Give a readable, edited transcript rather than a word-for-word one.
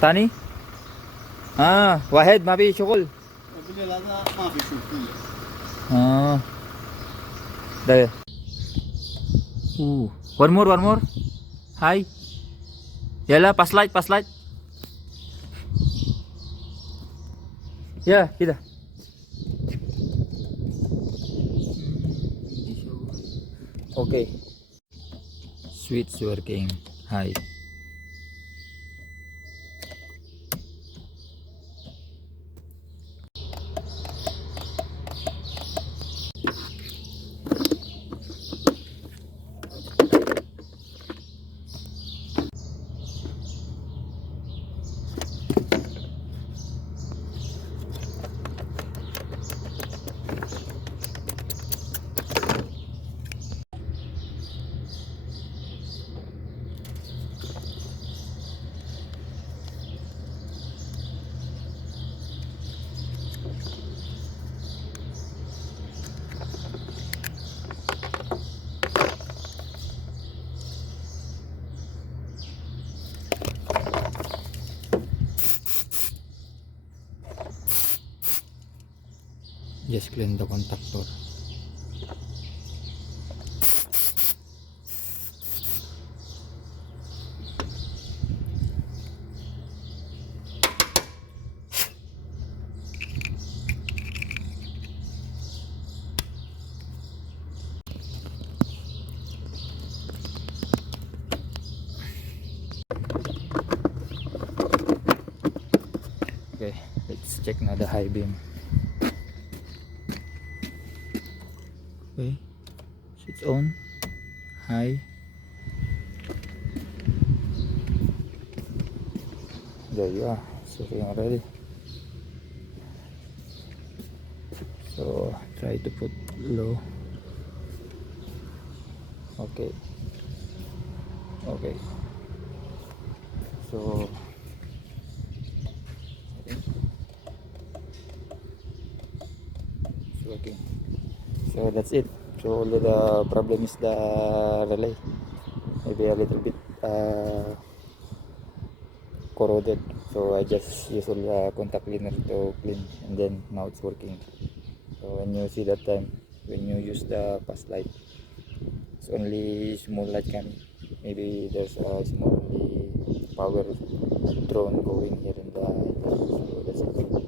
تاني واحد ما في شغل. بالليل هذا ما في شغل كله. ده one more هاي يلا باس لايت يا كده. اوكي switch working. هاي just clean the contactor. Okay, let's check now the high beam. Okay, switch on, high. There you are, setting already. So try to put low. Okay. So it's working. So that's it. So only the problem is the relay, maybe a little bit corroded, so I just use a contact cleaner to clean, and then now it's working. So when you see that time when you use the pass light, it's only small light coming. Maybe there's a small power drone going here in the so that's it.